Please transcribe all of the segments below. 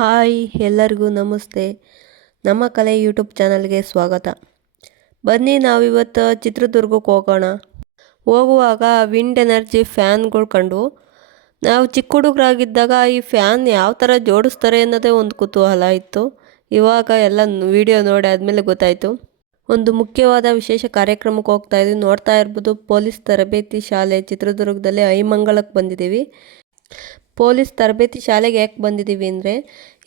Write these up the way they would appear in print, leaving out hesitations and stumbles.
Hi ಎಲ್ಲರಿಗೂ ನಮಸ್ತೆ. ನಮ್ಮ ಕಲೆ ಯೂಟ್ಯೂಬ್ ಚಾನಲ್ಗೆ ಸ್ವಾಗತ. ಬನ್ನಿ ನಾವಿವತ್ತು ಚಿತ್ರದುರ್ಗಕ್ಕೆ ಹೋಗೋಣ. ಹೋಗುವಾಗ ವಿಂಡ್ ಎನರ್ಜಿ ಫ್ಯಾನ್ಗಳು ಕಂಡು ನಾವು ಚಿಕ್ಕ ಹುಡುಗರಾಗಿದ್ದಾಗ ಈ ಫ್ಯಾನ್ ಯಾವ ಥರ ಜೋಡಿಸ್ತಾರೆ ಅನ್ನೋದೇ ಒಂದು ಕುತೂಹಲ ಇತ್ತು. ಇವಾಗ ಎಲ್ಲ ವಿಡಿಯೋ ನೋಡಿ ಆದಮೇಲೆ ಗೊತ್ತಾಯಿತು. ಒಂದು ಮುಖ್ಯವಾದ ವಿಶೇಷ ಕಾರ್ಯಕ್ರಮಕ್ಕೆ ಹೋಗ್ತಾ ಇದ್ವಿ. ನೋಡ್ತಾ ಇರ್ಬೋದು, ಪೊಲೀಸ್ ತರಬೇತಿ ಶಾಲೆ ಚಿತ್ರದುರ್ಗದಲ್ಲಿ ಐಮಂಗಳಕ್ಕೆ ಬಂದಿದ್ದೀವಿ. ಪೊಲೀಸ್ ತರಬೇತಿ ಶಾಲೆಗೆ ಯಾಕೆ ಬಂದಿದ್ದೀವಿ ಅಂದರೆ,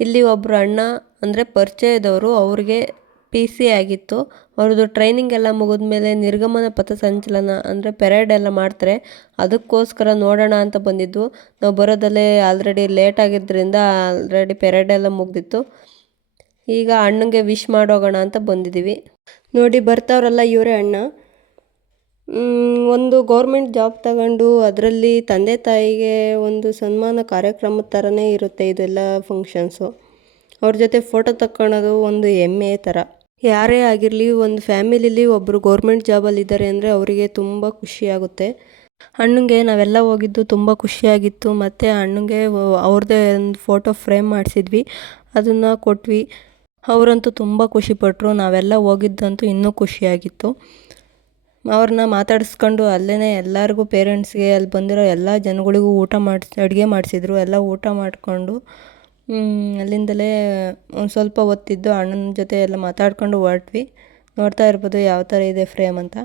ಇಲ್ಲಿ ಒಬ್ಬರು ಅಣ್ಣ ಅಂದರೆ ಪರಿಚಯದವರು, ಅವ್ರಿಗೆ PC ಆಗಿತ್ತು. ಅವ್ರದ್ದು ಟ್ರೈನಿಂಗ್ ಎಲ್ಲ ಮುಗಿದ್ಮೇಲೆ ನಿರ್ಗಮನ ಪಥಸಂಚಲನ ಅಂದರೆ ಪೆರೇಡ್ ಎಲ್ಲ ಮಾಡ್ತಾರೆ, ಅದಕ್ಕೋಸ್ಕರ ನೋಡೋಣ ಅಂತ ಬಂದಿದ್ದು. ನಾವು ಬರೋದಲ್ಲೇ ಆಲ್ರೆಡಿ ಲೇಟ್ ಆಗಿದ್ದರಿಂದ ಆಲ್ರೆಡಿ ಪೆರೇಡ್ ಎಲ್ಲ ಮುಗ್ದಿತ್ತು. ಈಗ ಅಣ್ಣಂಗೆ ವಿಶ್ ಮಾಡೋಗೋಣ ಅಂತ ಬಂದಿದ್ದೀವಿ. ನೋಡಿ ಬರ್ತಾವ್ರಲ್ಲ, ಇವರೇ ಅಣ್ಣ. ಒಂದು ಗೌರ್ಮೆಂಟ್ ಜಾಬ್ ತಗೊಂಡು ಅದರಲ್ಲಿ ತಂದೆ ತಾಯಿಗೆ ಒಂದು ಸನ್ಮಾನ ಕಾರ್ಯಕ್ರಮದ ಥರನೇ ಇರುತ್ತೆ ಇದೆಲ್ಲ ಫಂಕ್ಷನ್ಸು. ಅವ್ರ ಜೊತೆ ಫೋಟೋ ತಕ್ಕೊಳ್ಳೋದು ಒಂದು ಹೆಮ್ಮೆ ಥರ. ಯಾರೇ ಆಗಿರಲಿ, ಒಂದು ಫ್ಯಾಮಿಲಿಲಿ ಒಬ್ಬರು ಗೌರ್ಮೆಂಟ್ ಜಾಬಲ್ಲಿದ್ದಾರೆ ಅಂದರೆ ಅವರಿಗೆ ತುಂಬ ಖುಷಿಯಾಗುತ್ತೆ. ಅಣ್ಣಂಗೆ ನಾವೆಲ್ಲ ಹೋಗಿದ್ದು ತುಂಬ ಖುಷಿಯಾಗಿತ್ತು. ಮತ್ತು ಅಣ್ಣಂಗೆ ಅವ್ರದ್ದೇ ಒಂದು ಫೋಟೋ ಫ್ರೇಮ್ ಮಾಡಿಸಿದ್ವಿ, ಅದನ್ನು ಕೊಟ್ವಿ. ಅವರಂತೂ ತುಂಬ ಖುಷಿಪಟ್ಟರು. ನಾವೆಲ್ಲ ಹೋಗಿದ್ದಂತೂ ಇನ್ನೂ ಖುಷಿಯಾಗಿತ್ತು. ಅವ್ರನ್ನ ಮಾತಾಡಿಸ್ಕೊಂಡು ಅಲ್ಲೇ ಎಲ್ಲರಿಗೂ ಪೇರೆಂಟ್ಸ್ಗೆ ಅಲ್ಲಿ ಬಂದಿರೋ ಎಲ್ಲ ಜನಗಳಿಗೂ ಅಡುಗೆ ಮಾಡಿಸಿದ್ರು. ಎಲ್ಲ ಊಟ ಮಾಡಿಕೊಂಡು ಅಲ್ಲಿಂದಲೇ ಒಂದು ಸ್ವಲ್ಪ ಹೊತ್ತಿದ್ದು ಅಣ್ಣನ ಜೊತೆ ಎಲ್ಲ ಮಾತಾಡ್ಕೊಂಡು ಹೊರಟ್ವಿ. ನೋಡ್ತಾ ಇರ್ಬೋದು ಯಾವ ಥರ ಇದೆ ಫ್ರೇಮ್ ಅಂತ.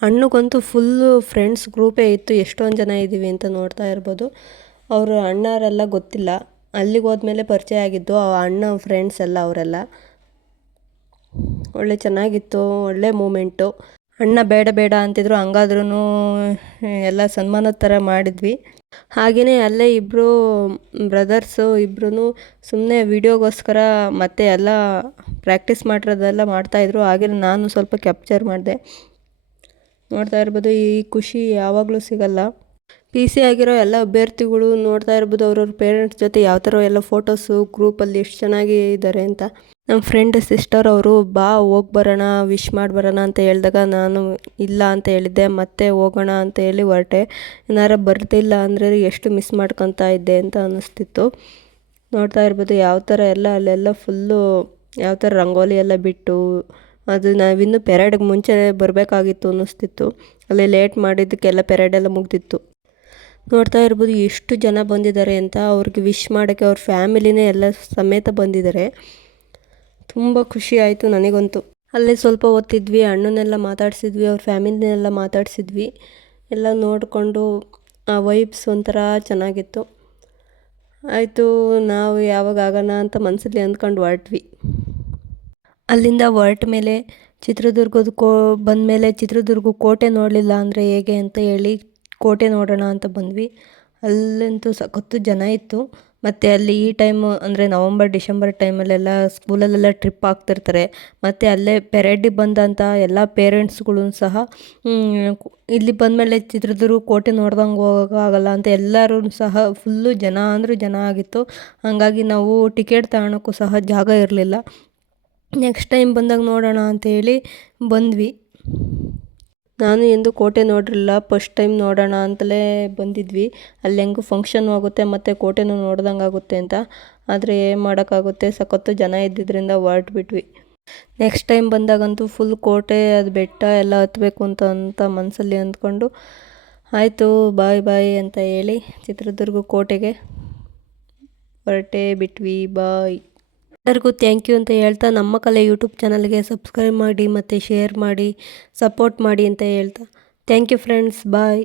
ಅಣ್ಣಗಂತೂ ಫುಲ್ಲು ಫ್ರೆಂಡ್ಸ್ ಗ್ರೂಪೇ ಇತ್ತು. ಎಷ್ಟೊಂದು ಜನ ಇದ್ದೀವಿ ಅಂತ ನೋಡ್ತಾ ಇರ್ಬೋದು. ಅವರು ಅಣ್ಣರೆಲ್ಲ ಗೊತ್ತಿಲ್ಲ, ಅಲ್ಲಿಗೆ ಹೋದ್ಮೇಲೆ ಪರಿಚಯ ಆಗಿದ್ದು ಆ ಅಣ್ಣ ಫ್ರೆಂಡ್ಸ್ ಎಲ್ಲ. ಅವರೆಲ್ಲ ಒಳ್ಳೆ ಚೆನ್ನಾಗಿತ್ತು, ಒಳ್ಳೆ ಮೂಮೆಂಟು. ಅಣ್ಣ ಬೇಡ ಬೇಡ ಅಂತಿದ್ರು, ಹಂಗಾದ್ರೂ ಎಲ್ಲ ಸನ್ಮಾನದ ಥರ ಮಾಡಿದ್ವಿ. ಹಾಗೆಯೇ ಅಲ್ಲೇ ಇಬ್ಬರು ಬ್ರದರ್ಸು ಇಬ್ಬರೂ ಸುಮ್ಮನೆ ವಿಡಿಯೋಗೋಸ್ಕರ ಮತ್ತೆ ಎಲ್ಲ ಪ್ರಾಕ್ಟೀಸ್ ಮಾಡಿರೋದೆಲ್ಲ ಮಾಡ್ತಾಯಿದ್ರು. ಹಾಗೆ ನಾನು ಸ್ವಲ್ಪ ಕ್ಯಾಪ್ಚರ್ ಮಾಡಿದೆ. ನೋಡ್ತಾ ಇರ್ಬೋದು, ಈ ಖುಷಿ ಯಾವಾಗಲೂ ಸಿಗಲ್ಲ. PC ಆಗಿರೋ ಎಲ್ಲ ಅಭ್ಯರ್ಥಿಗಳು ನೋಡ್ತಾ ಇರ್ಬೋದು ಅವ್ರವ್ರ ಪೇರೆಂಟ್ಸ್ ಜೊತೆ ಯಾವ ಥರ ಎಲ್ಲ ಫೋಟೋಸು ಗ್ರೂಪಲ್ಲಿ ಎಷ್ಟು ಚೆನ್ನಾಗಿ ಇದ್ದಾರೆ ಅಂತ. ನಮ್ಮ ಫ್ರೆಂಡ್ ಸಿಸ್ಟರ್ ಅವರು ಬಾ ಹೋಗಿ ಬರೋಣ, ವಿಶ್ ಮಾಡಿ ಬರೋಣ ಅಂತ ಹೇಳಿದಾಗ ನಾನು ಇಲ್ಲ ಅಂತ ಹೇಳಿದ್ದೆ. ಮತ್ತೆ ಹೋಗೋಣ ಅಂತ ಹೇಳಿ ಹೊರಟೆ. ಏನಾರ ಬರ್ತಿಲ್ಲ ಅಂದರೆ ಎಷ್ಟು ಮಿಸ್ ಮಾಡ್ಕೊತಾ ಇದ್ದೆ ಅಂತ ಅನ್ನಿಸ್ತಿತ್ತು. ನೋಡ್ತಾ ಇರ್ಬೋದು ಯಾವ ಥರ ಎಲ್ಲ ಅಲ್ಲೆಲ್ಲ ಫುಲ್ಲು ಯಾವ ಥರ ರಂಗೋಲಿ ಎಲ್ಲ ಬಿಟ್ಟು, ಅದು ನಾವಿನ್ನೂ ಪೆರೇಡ್ಗೆ ಮುಂಚೆ ಬರಬೇಕಾಗಿತ್ತು ಅನ್ನಿಸ್ತಿತ್ತು. ಅಲ್ಲಿ ಲೇಟ್ ಮಾಡಿದ್ದಕ್ಕೆಲ್ಲ ಪೆರೇಡೆಲ್ಲ ಮುಗ್ದಿತ್ತು. ನೋಡ್ತಾ ಇರ್ಬೋದು ಎಷ್ಟು ಜನ ಬಂದಿದ್ದಾರೆ ಅಂತ. ಅವ್ರಿಗೆ ವಿಶ್ ಮಾಡೋಕ್ಕೆ ಅವ್ರ ಫ್ಯಾಮಿಲಿನೇ ಎಲ್ಲ ಸಮೇತ ಬಂದಿದ್ದಾರೆ. ತುಂಬ ಖುಷಿ ಆಯಿತು ನನಗಂತೂ. ಅಲ್ಲೇ ಸ್ವಲ್ಪ ಹೊತ್ತಿದ್ವಿ, ಅಣ್ಣನೆಲ್ಲ ಮಾತಾಡಿಸಿದ್ವಿ, ಅವ್ರ ಫ್ಯಾಮಿಲಿನೆಲ್ಲ ಮಾತಾಡಿಸಿದ್ವಿ. ಎಲ್ಲ ನೋಡಿಕೊಂಡು ಆ ವೈಬ್ಸ್ ಒಂಥರ ಚೆನ್ನಾಗಿತ್ತು. ಆಯಿತು, ನಾವು ಯಾವಾಗ ಆಗೋಣ ಅಂತ ಮನಸ್ಸಲ್ಲಿ ಅಂದ್ಕೊಂಡು ಹೊರಟ್ವಿ. ಅಲ್ಲಿಂದ ಹೊರಟ ಮೇಲೆ ಚಿತ್ರದುರ್ಗದ ಬಂದಮೇಲೆ ಚಿತ್ರದುರ್ಗ ಕೋಟೆ ನೋಡಲಿಲ್ಲ ಅಂದರೆ ಹೇಗೆ ಅಂತ ಹೇಳಿ ಕೋಟೆ ನೋಡೋಣ ಅಂತ ಬಂದ್ವಿ. ಅಲ್ಲಂತೂ ಸಖತ್ತು ಜನ ಇತ್ತು. ಮತ್ತು ಅಲ್ಲಿ ಈ ಟೈಮು ಅಂದರೆ ನವಂಬರ್ ಡಿಸೆಂಬರ್ ಟೈಮಲ್ಲೆಲ್ಲ ಸ್ಕೂಲಲ್ಲೆಲ್ಲ ಟ್ರಿಪ್ ಆಗ್ತಿರ್ತಾರೆ. ಮತ್ತು ಅಲ್ಲೇ ಪೆರೇಡಿಗೆ ಬಂದಂಥ ಎಲ್ಲ ಪೇರೆಂಟ್ಸ್ಗಳು ಸಹ ಇಲ್ಲಿ ಬಂದಮೇಲೆ ಚಿತ್ರದುರ್ಗ ಕೋಟೆ ನೋಡ್ದಂಗೆ ಹೋಗೋಕ್ಕಾಗಲ್ಲ ಅಂತ ಎಲ್ಲರೂ ಸಹ ಫುಲ್ಲು ಜನ ಅಂದರೆ ಜನ ಆಗಿತ್ತು. ಹಾಗಾಗಿ ನಾವು ಟಿಕೆಟ್ ತಗೊಳಕ್ಕೂ ಸಹ ಜಾಗ ಇರಲಿಲ್ಲ. ನೆಕ್ಸ್ಟ್ ಟೈಮ್ ಬಂದಾಗ ನೋಡೋಣ ಅಂತೇಳಿ ಬಂದ್ವಿ. ನಾನು ಎಂದು ಕೋಟೆ ನೋಡಿರಲಿಲ್ಲ, ಫಸ್ಟ್ ಟೈಮ್ ನೋಡೋಣ ಅಂತಲೇ ಬಂದಿದ್ವಿ. ಅಲ್ಲಿ ಹೆಂಗೂ ಫಂಕ್ಷನ್ ಆಗುತ್ತೆ ಮತ್ತು ಕೋಟೆನೂ ನೋಡ್ದಂಗೆ ಆಗುತ್ತೆ ಅಂತ. ಆದರೆ ಏನು ಮಾಡೋಕ್ಕಾಗುತ್ತೆ, ಸಖತ್ತು ಜನ ಇದ್ದಿದ್ದರಿಂದ ಹೊರಟ್ಬಿಟ್ವಿ. ನೆಕ್ಸ್ಟ್ ಟೈಮ್ ಬಂದಾಗಂತೂ ಫುಲ್ ಕೋಟೆ ಅದು ಬೆಟ್ಟ ಎಲ್ಲ ಹತ್ತಬೇಕು ಅಂತ ಮನಸ್ಸಲ್ಲಿ ಅಂದ್ಕೊಂಡು ಆಯಿತು ಬಾಯ್ ಬಾಯ್ ಅಂತ ಹೇಳಿ ಚಿತ್ರದುರ್ಗ ಕೋಟೆಗೆ ಹೊರಟೇ ಬಿಟ್ವಿ. ಬಾಯ್. ಎಲ್ಲರಿಗೂ ಥ್ಯಾಂಕ್ ಯು ಅಂತ ಹೇಳ್ತಾ, ನಮ್ಮ ಕಲೆ ಯೂಟ್ಯೂಬ್ ಚಾನಲ್ಗೆ ಸಬ್ಸ್ಕ್ರೈಬ್ ಮಾಡಿ ಮತ್ತು ಶೇರ್ ಮಾಡಿ ಸಪೋರ್ಟ್ ಮಾಡಿ ಅಂತ ಹೇಳ್ತಾ ಥ್ಯಾಂಕ್ ಯು ಫ್ರೆಂಡ್ಸ್. ಬಾಯ್.